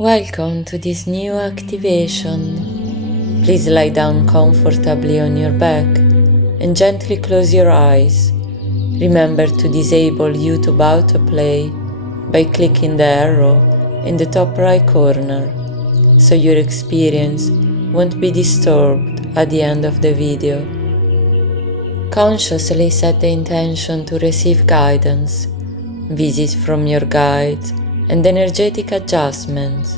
Welcome to this new activation. Please lie down comfortably on your back and gently close your eyes. Remember to disable YouTube autoplay by clicking the arrow in the top right corner, so your experience won't be disturbed at the end of the video. Consciously set the intention to receive guidance, visits from your guides, and energetic adjustments,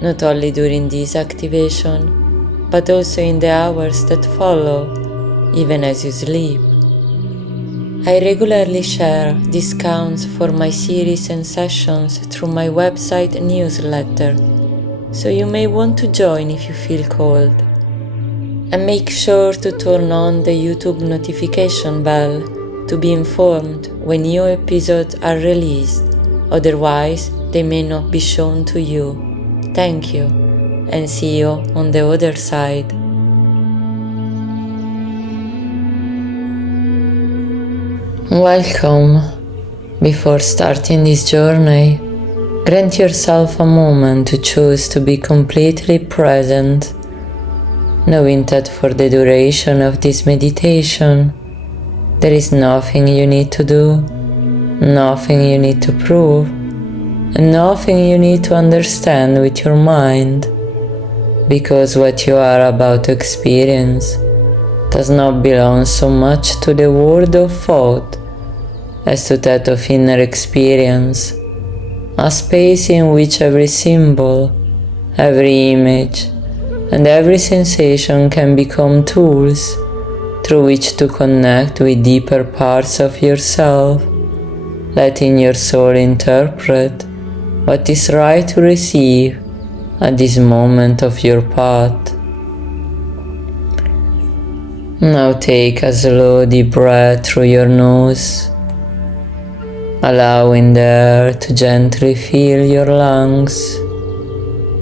not only during this activation, but also in the hours that follow, even as you sleep. I regularly share discounts for my series and sessions through my website newsletter, so you may want to join if you feel called. And make sure to turn on the YouTube notification bell to be informed when new episodes are released. Otherwise, they may not be shown to you. Thank you, and see you on the other side. Welcome. Before starting this journey, grant yourself a moment to choose to be completely present, knowing that for the duration of this meditation, there is nothing you need to do, nothing you need to prove, and nothing you need to understand with your mind, because what you are about to experience does not belong so much to the world of thought as to that of inner experience, a space in which every symbol, every image, and every sensation can become tools through which to connect with deeper parts of yourself, letting your soul interpret what is right to receive at this moment of your path. Now take a slow deep breath through your nose, allowing the air to gently fill your lungs,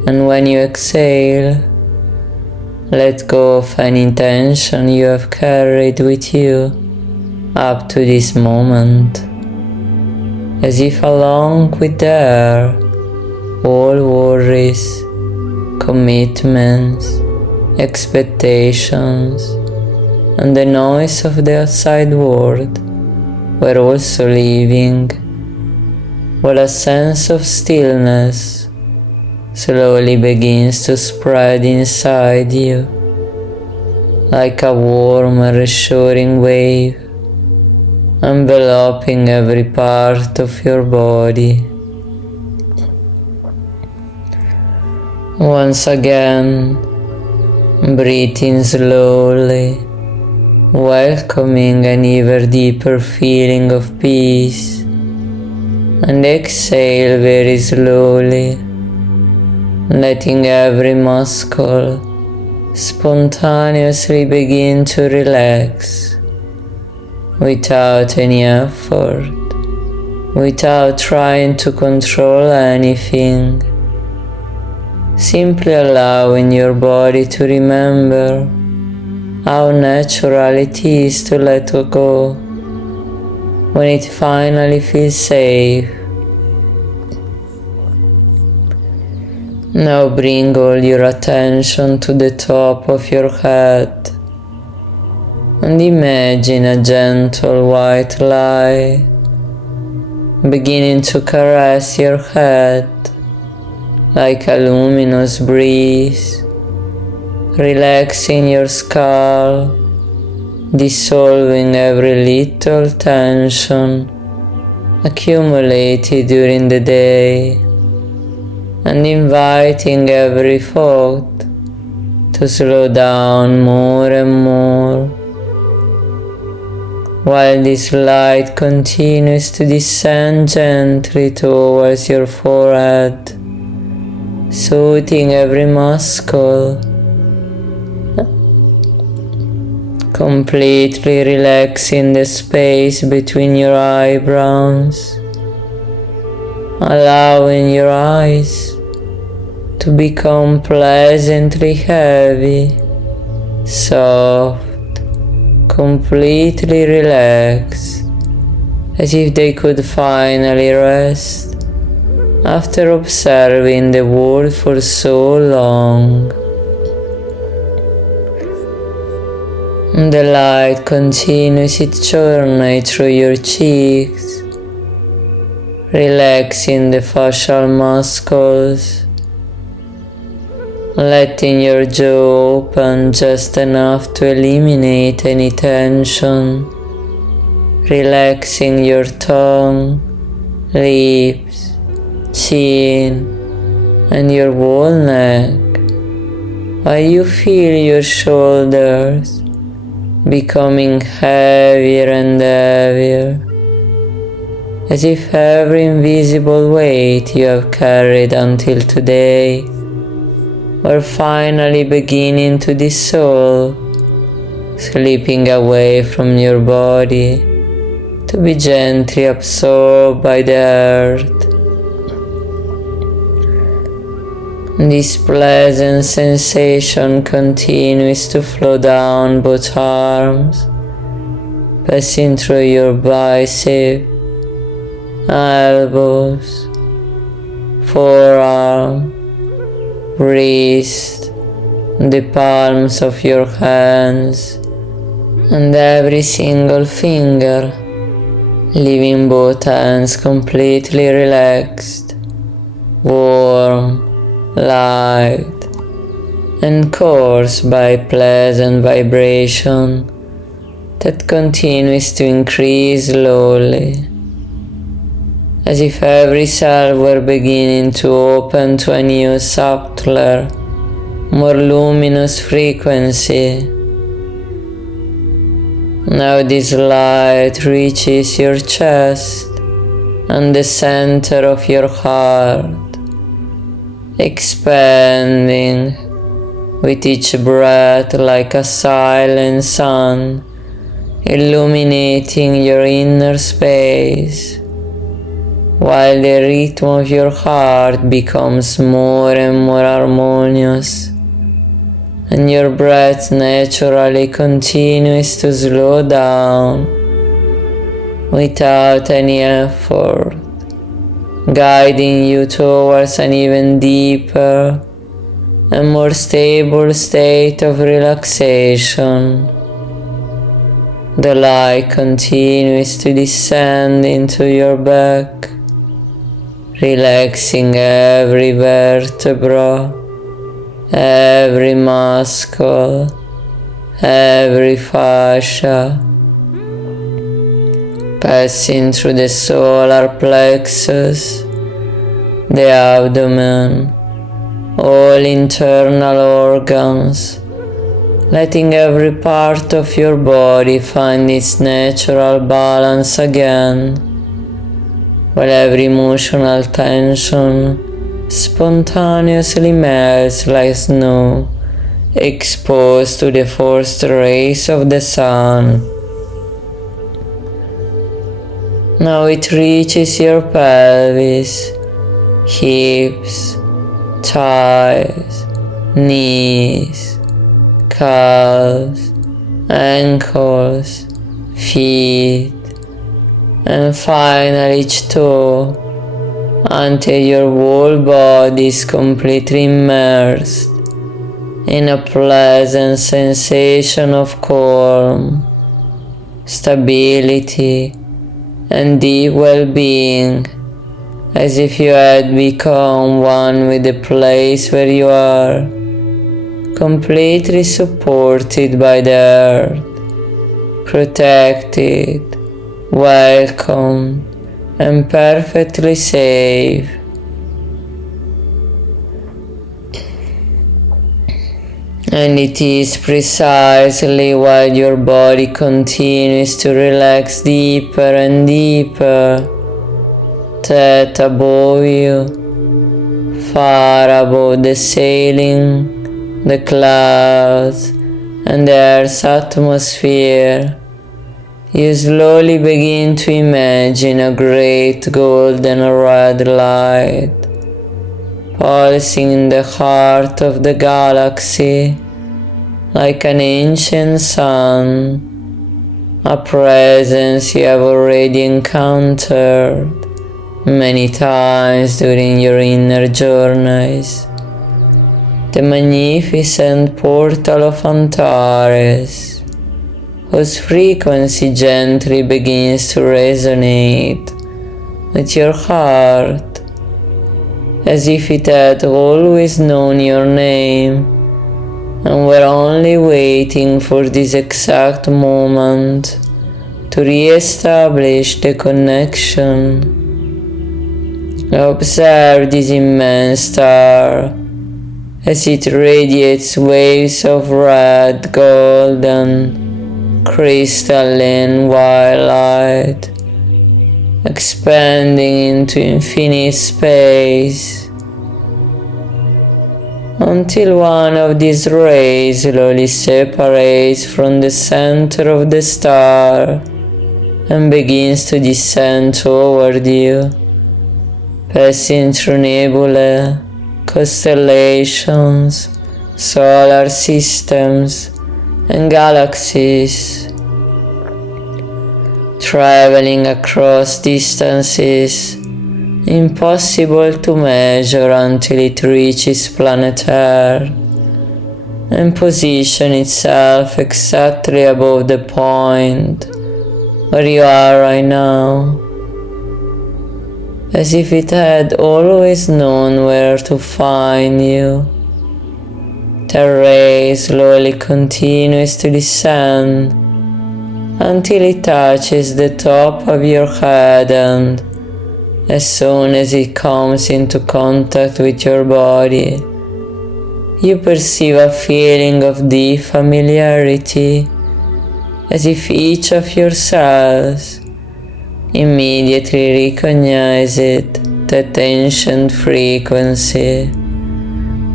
and when you exhale, let go of any intention you have carried with you up to this moment, as if along with the air, all worries, commitments, expectations, and the noise of the outside world were also leaving, while a sense of stillness slowly begins to spread inside you, like a warm and reassuring wave, enveloping every part of your body. Once again, breathing slowly, welcoming an ever deeper feeling of peace, and exhale very slowly, letting every muscle spontaneously begin to relax, without any effort, without trying to control anything, simply allowing your body to remember how natural it is to let go when it finally feels safe. Now bring all your attention to the top of your head and imagine a gentle white light beginning to caress your head like a luminous breeze, relaxing your skull, dissolving every little tension accumulated during the day, and inviting every thought to slow down more and more, while this light continues to descend gently towards your forehead, soothing every muscle, completely relaxing the space between your eyebrows, allowing your eyes to become pleasantly heavy, soft, completely relaxed, as if they could finally rest after observing the world for so long. The light continues its journey through your cheeks, relaxing the facial muscles, letting your jaw open just enough to eliminate any tension, relaxing your tongue, lips, chin, and your whole neck, while you feel your shoulders becoming heavier and heavier, as if every invisible weight you have carried until today were finally beginning to dissolve, slipping away from your body to be gently absorbed by the earth. This pleasant sensation continues to flow down both arms, passing through your bicep, elbows, forearm, wrist, the palms of your hands, and every single finger, leaving both hands completely relaxed, warm, light, and coursed by pleasant vibration that continues to increase slowly, as if every cell were beginning to open to a new subtler, more luminous frequency. Now this light reaches your chest and the center of your heart, expanding with each breath like a silent sun, illuminating your inner space, while the rhythm of your heart becomes more and more harmonious, and your breath naturally continues to slow down without any effort, guiding you towards an even deeper and more stable state of relaxation. The light continues to descend into your back, relaxing every vertebra, every muscle, every fascia, passing through the solar plexus, the abdomen, all internal organs, letting every part of your body find its natural balance again, while every emotional tension spontaneously melts like snow exposed to the forced rays of the sun. Now it reaches your pelvis, hips, thighs, knees, calves, ankles, feet, and finally each toe, until your whole body is completely immersed in a pleasant sensation of calm, stability, and deep well-being, as if you had become one with the place where you are, completely supported by the earth, protected, welcomed, and perfectly safe. And it is precisely while your body continues to relax deeper and deeper that above you, far above the ceiling, the clouds, and the Earth's atmosphere, you slowly begin to imagine a great golden red light pulsing in the heart of the galaxy like an ancient sun, a presence you have already encountered many times during your inner journeys. The magnificent portal of Antares, whose frequency gently begins to resonate with your heart, as if it had always known your name and were only waiting for this exact moment to re-establish the connection. Observe this immense star as it radiates waves of red, golden, crystalline white light, expanding into infinite space, until one of these rays slowly separates from the center of the star and begins to descend toward you, passing through nebulae, constellations, solar systems, and galaxies, traveling across distances impossible to measure until it reaches planet Earth and position itself exactly above the point where you are right now, as if it had always known where to find you. The ray slowly continues to descend until it touches the top of your head, and as soon as it comes into contact with your body, you perceive a feeling of deep familiarity, as if each of your cells immediately recognizes that ancient frequency,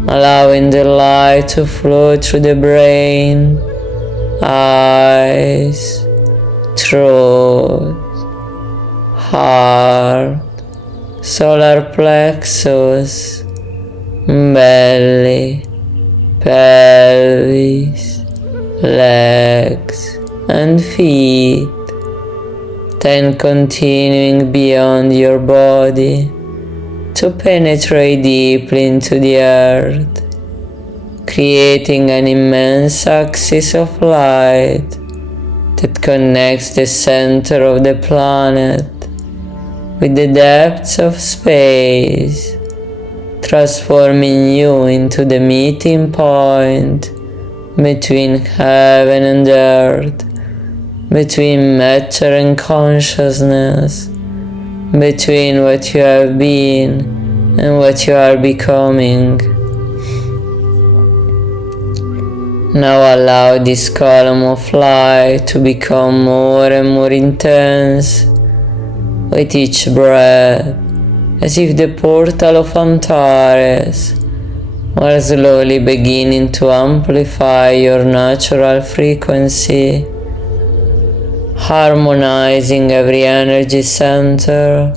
allowing the light to flow through the brain, eyes, throat, heart, solar plexus, belly, pelvis, legs, and feet, then continuing beyond your body to penetrate deeply into the earth, creating an immense axis of light that connects the center of the planet with the depths of space, transforming you into the meeting point between heaven and earth, between matter and consciousness, between what you have been and what you are becoming. Now allow this column of light to become more and more intense with each breath, as if the portal of Antares were slowly beginning to amplify your natural frequency, harmonizing every energy center,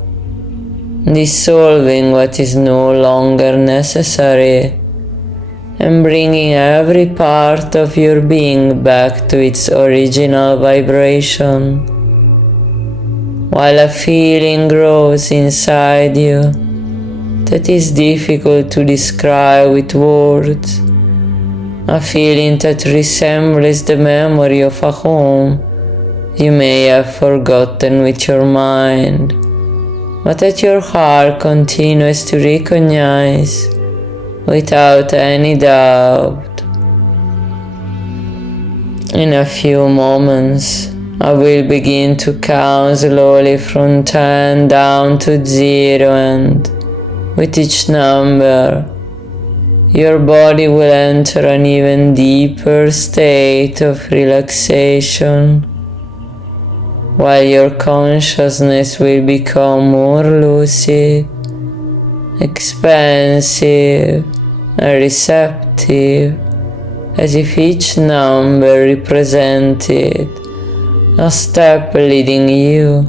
dissolving what is no longer necessary, and bringing every part of your being back to its original vibration, while a feeling grows inside you that is difficult to describe with words, a feeling that resembles the memory of a home you may have forgotten with your mind, but that your heart continues to recognize without any doubt. In a few moments, I will begin to count slowly from 10 down to 0, and with each number, your body will enter an even deeper state of relaxation, while your consciousness will become more lucid, expansive, and receptive, as if each number represented a step leading you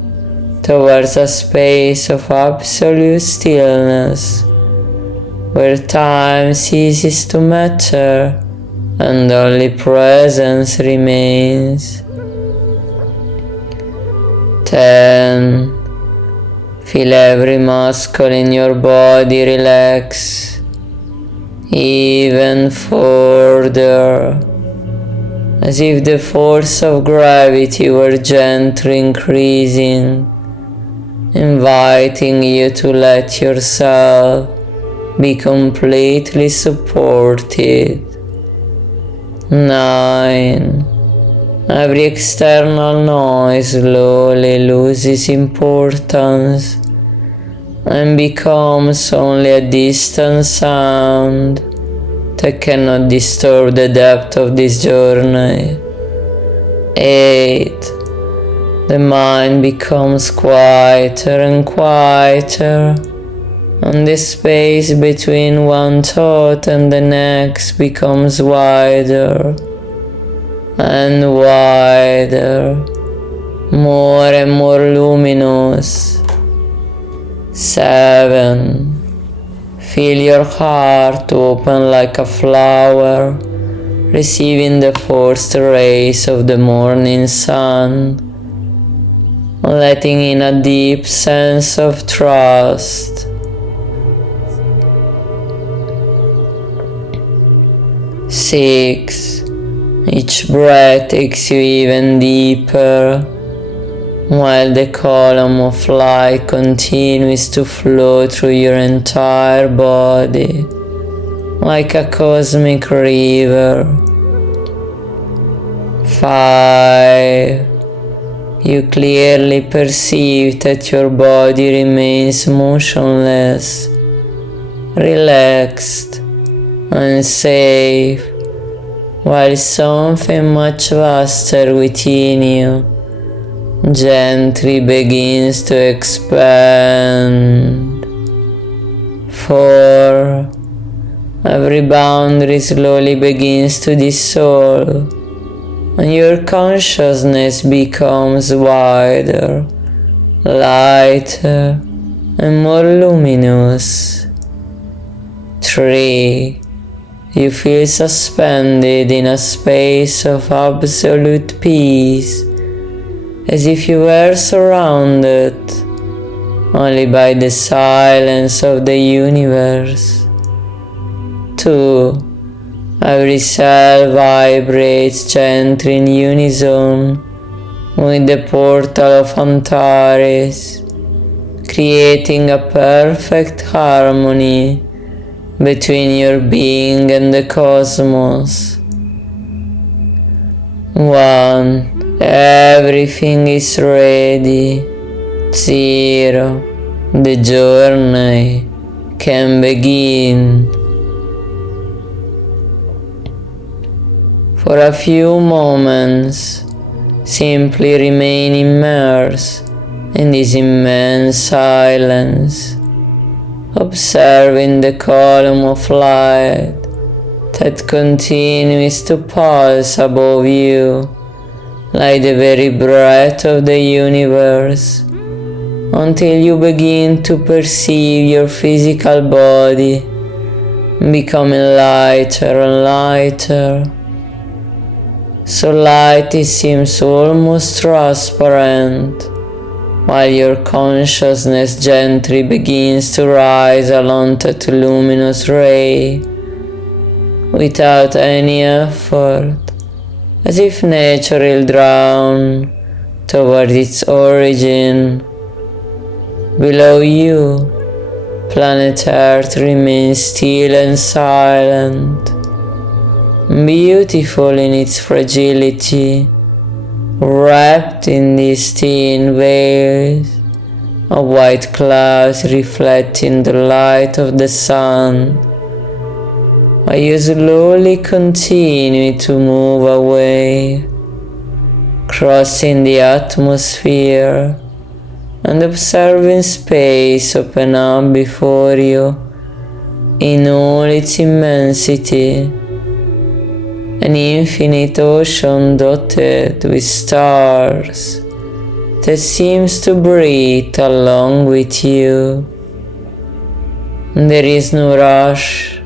towards a space of absolute stillness, where time ceases to matter and only presence remains. 10, Feel every muscle in your body relax even further, as if the force of gravity were gently increasing, inviting you to let yourself be completely supported. 9. Every external noise slowly loses importance and becomes only a distant sound that cannot disturb the depth of this journey. 8. The mind becomes quieter and quieter, and the space between one thought and the next becomes wider and wider, more and more luminous. 7. Feel your heart open like a flower, receiving the first rays of the morning sun, letting in a deep sense of trust. 6. Each breath takes you even deeper, while the column of light continues to flow through your entire body, like a cosmic river. 5. You clearly perceive that your body remains motionless, relaxed, and safe, while something much vaster within you gently begins to expand. 4. Every boundary slowly begins to dissolve, and your consciousness becomes wider, lighter, and more luminous. 3. You feel suspended in a space of absolute peace, as if you were surrounded only by the silence of the universe. 2. Every cell vibrates gently in unison with the portal of Antares, creating a perfect harmony between your being and the cosmos. 1. Everything is ready. 0. The journey can begin. For a few moments, simply remain immersed in this immense silence, observing the column of light that continues to pulse above you like the very breath of the universe, until you begin to perceive your physical body becoming lighter and lighter, so light it seems almost transparent, while your consciousness gently begins to rise along that luminous ray without any effort, as if nature will drown toward its origin. Below you, planet Earth remains still and silent, beautiful in its fragility, wrapped in these thin veils of white clouds reflecting the light of the sun, while you slowly continue to move away, crossing the atmosphere and observing space open up before you in all its immensity. An infinite ocean dotted with stars that seems to breathe along with you. There is no rush,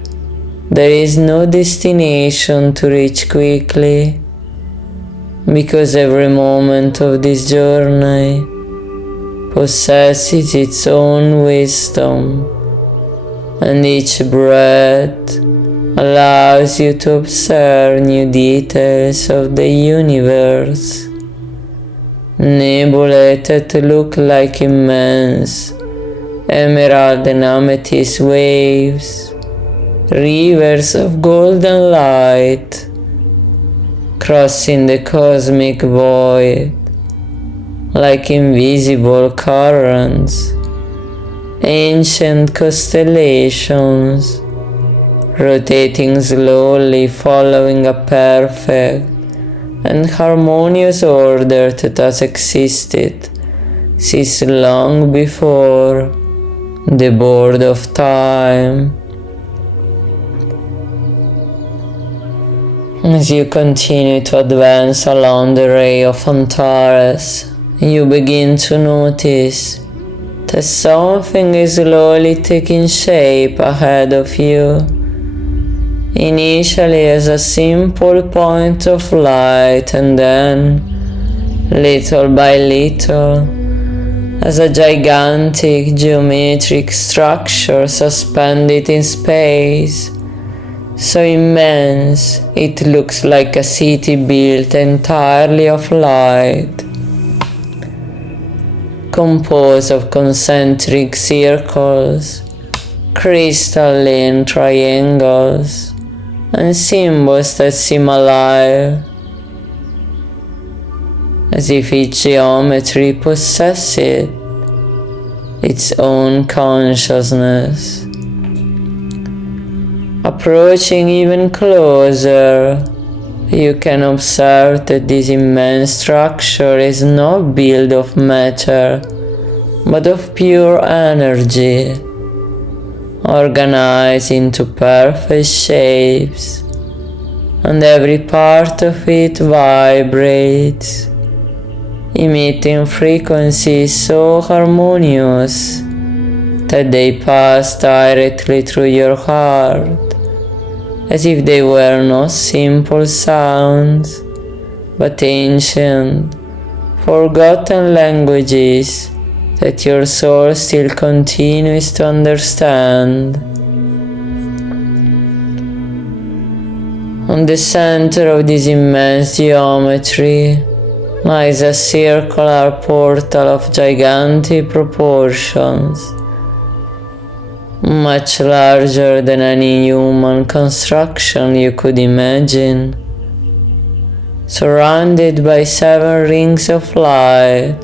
there is no destination to reach quickly, because every moment of this journey possesses its own wisdom, and each breath allows you to observe new details of the universe. Nebulae that look like immense emerald and amethyst waves, rivers of golden light crossing the cosmic void like invisible currents, ancient constellations rotating slowly following a perfect and harmonious order that has existed since long before the birth of time. As you continue to advance along the ray of Antares, you begin to notice that something is slowly taking shape ahead of you. Initially as a simple point of light, and then, little by little, as a gigantic geometric structure suspended in space, so immense it looks like a city built entirely of light, composed of concentric circles, crystalline triangles, and symbols that seem alive, as if each geometry possessed its own consciousness. Approaching even closer, you can observe that this immense structure is not built of matter, but of pure energy, organized into perfect shapes, and every part of it vibrates, emitting frequencies so harmonious that they pass directly through your heart, as if they were not simple sounds, but ancient, forgotten languages that your soul still continues to understand. On the center of this immense geometry lies a circular portal of gigantic proportions, much larger than any human construction you could imagine, surrounded by 7 rings of light,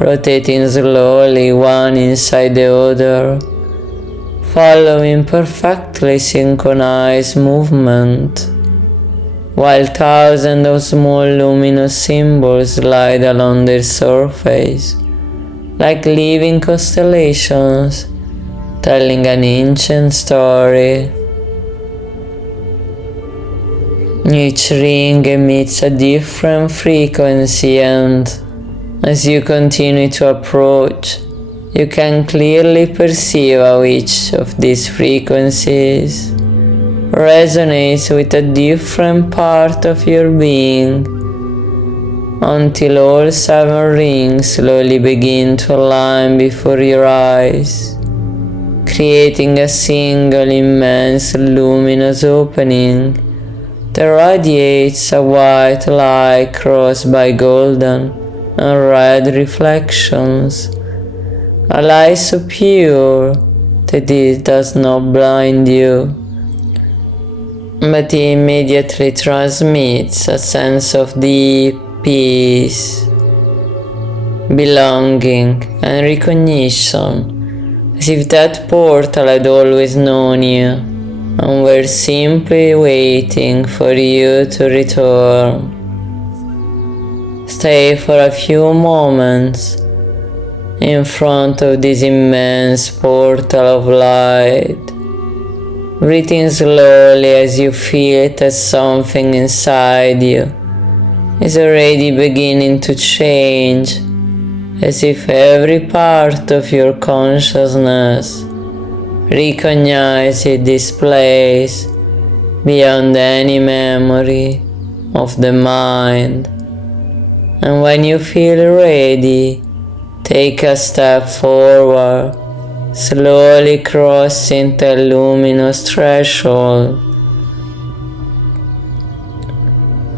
rotating slowly one inside the other, following perfectly synchronized movement, while thousands of small luminous symbols glide along their surface, like living constellations, telling an ancient story. Each ring emits a different frequency, and as you continue to approach, you can clearly perceive how each of these frequencies resonates with a different part of your being, until all 7 rings slowly begin to align before your eyes, creating a single immense luminous opening that radiates a white light crossed by golden and red reflections, a light so pure that it does not blind you, but it immediately transmits a sense of deep peace, belonging, and recognition, as if that portal had always known you and were simply waiting for you to return. Stay for a few moments in front of this immense portal of light, breathing slowly as you feel that something inside you is already beginning to change, as if every part of your consciousness recognizes this place beyond any memory of the mind. And when you feel ready, take a step forward, slowly crossing the luminous threshold,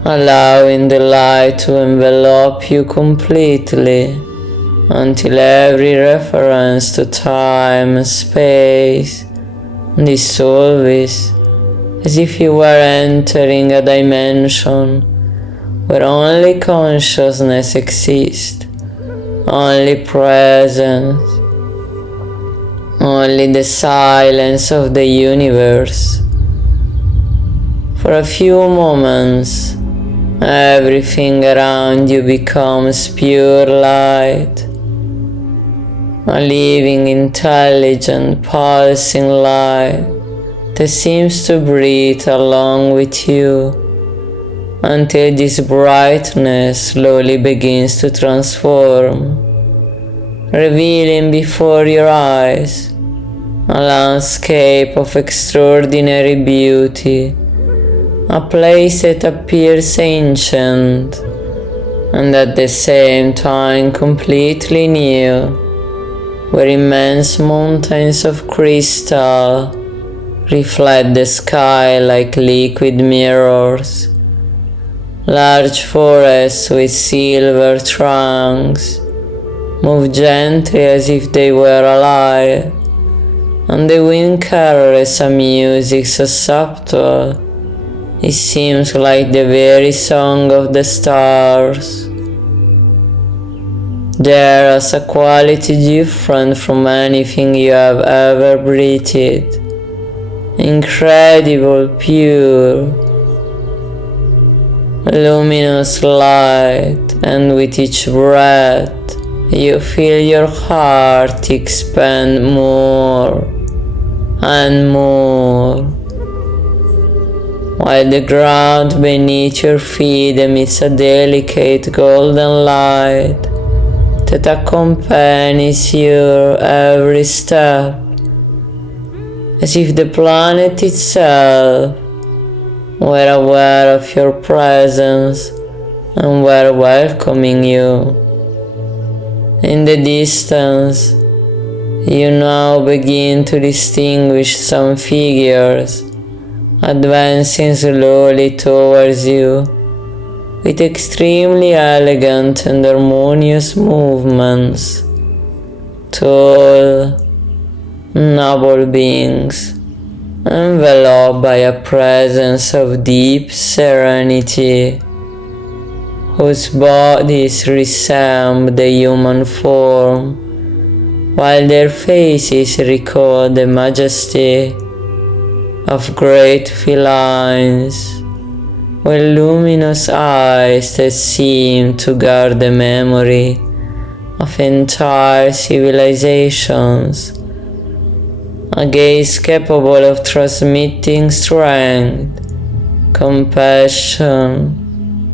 allowing the light to envelop you completely until every reference to time and space dissolves, as if you were entering a dimension where only consciousness exists, only presence, only the silence of the universe. For a few moments, everything around you becomes pure light, a living, intelligent, pulsing light that seems to breathe along with you, until this brightness slowly begins to transform, revealing before your eyes a landscape of extraordinary beauty, a place that appears ancient and at the same time completely new, where immense mountains of crystal reflect the sky like liquid mirrors, large forests with silver trunks move gently as if they were alive, and the wind carries a music so subtle it seems like the very song of the stars. There is a quality different from anything you have ever breathed, incredible, pure, luminous light, and with each breath you feel your heart expand more and more, while the ground beneath your feet emits a delicate golden light that accompanies your every step, as if the planet itself were aware of your presence and were welcoming you. In the distance, you now begin to distinguish some figures advancing slowly towards you with extremely elegant and harmonious movements. Tall, noble beings, enveloped by a presence of deep serenity, whose bodies resemble the human form, while their faces recall the majesty of great felines, with luminous eyes that seem to guard the memory of entire civilizations, a gaze capable of transmitting strength, compassion,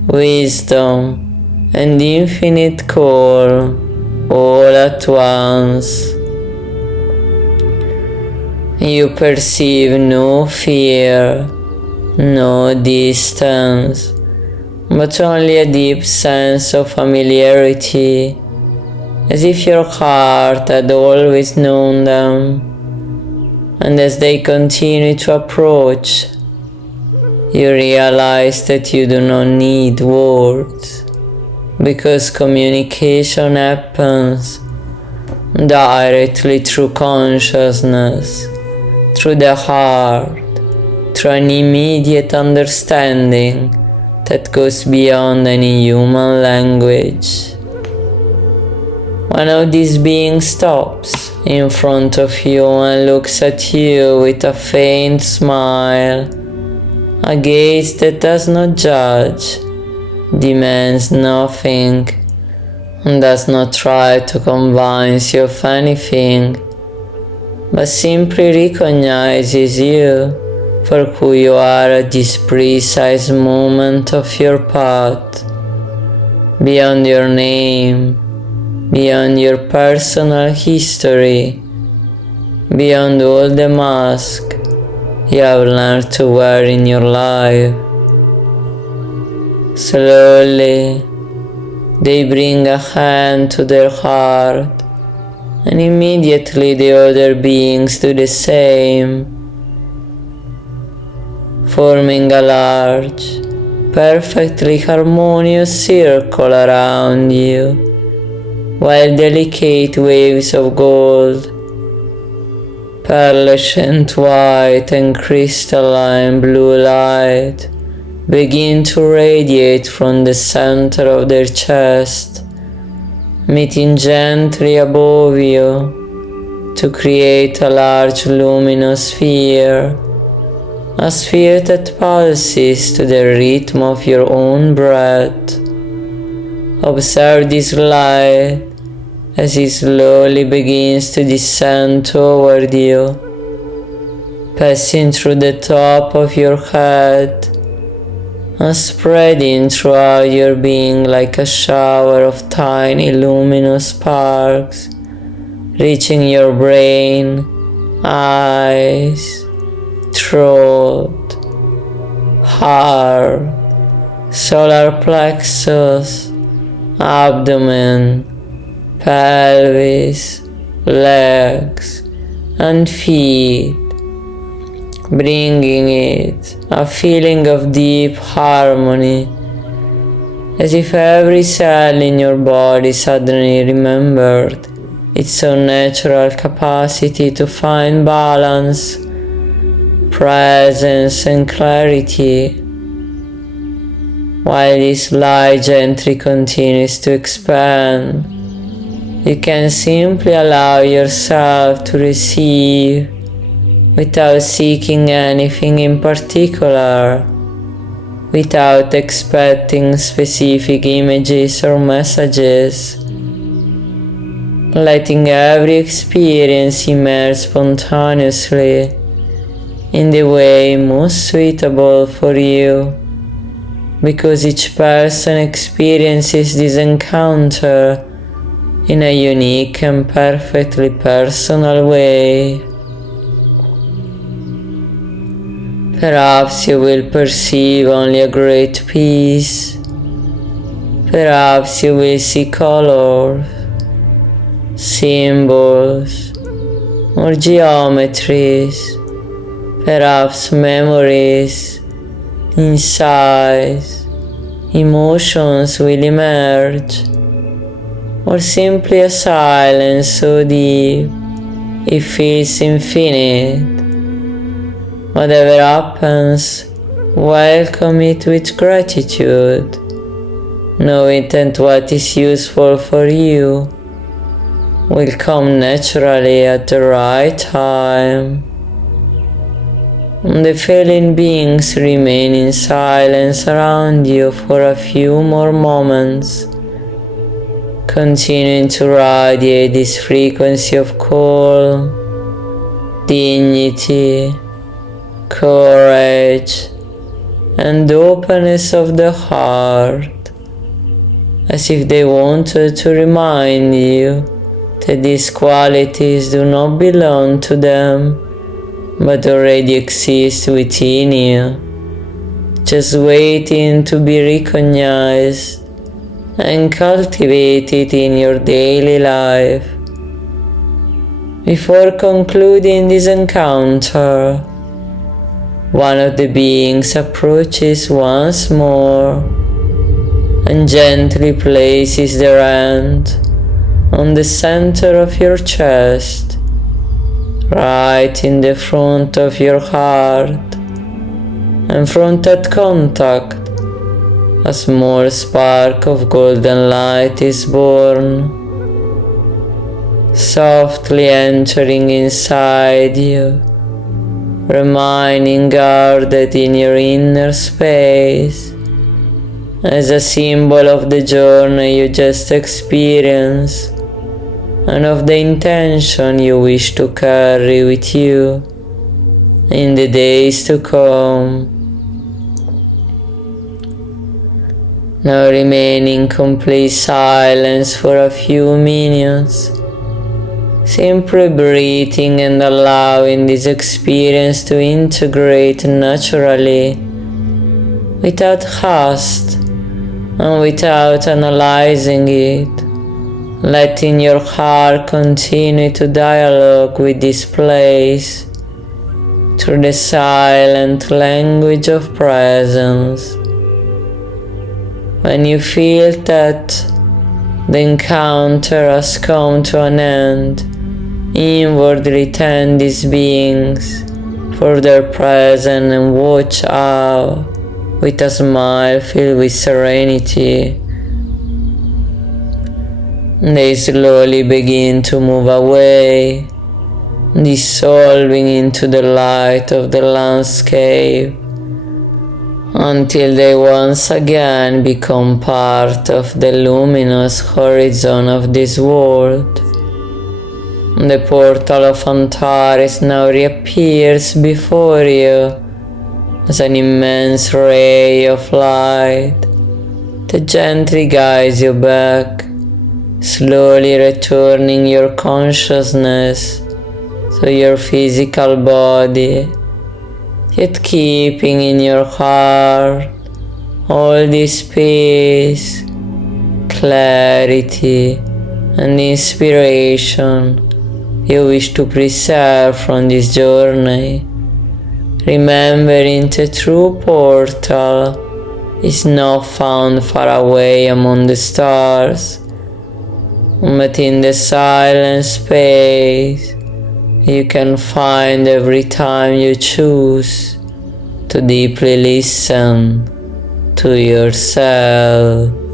wisdom, and infinite calm all at once. You perceive no fear, no distance, but only a deep sense of familiarity, as if your heart had always known them. And as they continue to approach, you realize that you do not need words, because communication happens directly through consciousness, through the heart, through an immediate understanding that goes beyond any human language. One of these beings stops in front of you and looks at you with a faint smile, a gaze that does not judge, demands nothing, and does not try to convince you of anything, but simply recognizes you for who you are at this precise moment of your path, beyond your name, beyond your personal history, beyond all the masks you have learned to wear in your life. Slowly, They bring a hand to their heart, and immediately the other beings do the same, forming a large, perfectly harmonious circle around you, while delicate waves of gold, pearlescent white and crystalline blue light begin to radiate from the center of their chest, meeting gently above you to create a large luminous sphere, a sphere that pulses to the rhythm of your own breath. Observe this light as it slowly begins to descend toward you, passing through the top of your head and spreading throughout your being like a shower of tiny luminous sparks, reaching your brain, eyes, throat, heart, solar plexus, abdomen, pelvis, legs, and feet, bringing it a feeling of deep harmony, as if every cell in your body suddenly remembered its own natural capacity to find balance, presence, and clarity. While this light gently continues to expand, you can simply allow yourself to receive without seeking anything in particular, without expecting specific images or messages, letting every experience emerge spontaneously in the way most suitable for you, because each person experiences this encounter in a unique and perfectly personal way. Perhaps you will perceive only a great peace. Perhaps you will see colors, symbols, or geometries, perhaps memories, insights, emotions will emerge, or simply a silence so deep it feels infinite. Whatever happens, welcome it with gratitude, knowing that what is useful for you will come naturally at the right time. The Feline Beings remain in silence around you for a few more moments, continuing to radiate this frequency of calm, dignity, courage, and openness of the heart, as if they wanted to remind you that these qualities do not belong to them, but already exist within you, just waiting to be recognized and cultivated in your daily life. Before concluding this encounter, one of the beings approaches once more and gently places their hand on the center of your chest, right in the front of your heart, and from that contact, a small spark of golden light is born, softly entering inside you, remaining guarded in your inner space as a symbol of the journey you just experienced and of the intention you wish to carry with you in the days to come. Now remain in complete silence for a few minutes, simply breathing and allowing this experience to integrate naturally, without haste and without analyzing it, letting your heart continue to dialogue with this place through the silent language of presence. When you feel that the encounter has come to an end, inwardly thank these beings for their presence and watch out with a smile filled with serenity. They slowly begin to move away, dissolving into the light of the landscape, until they once again become part of the luminous horizon of this world. The portal of Antares now reappears before you as an immense ray of light that gently guides you back, slowly returning your consciousness to your physical body, yet keeping in your heart all this peace, clarity, and inspiration you wish to preserve from this journey. Remembering the true portal is not found far away among the stars, but in the silent space you can find every time you choose to deeply listen to yourself.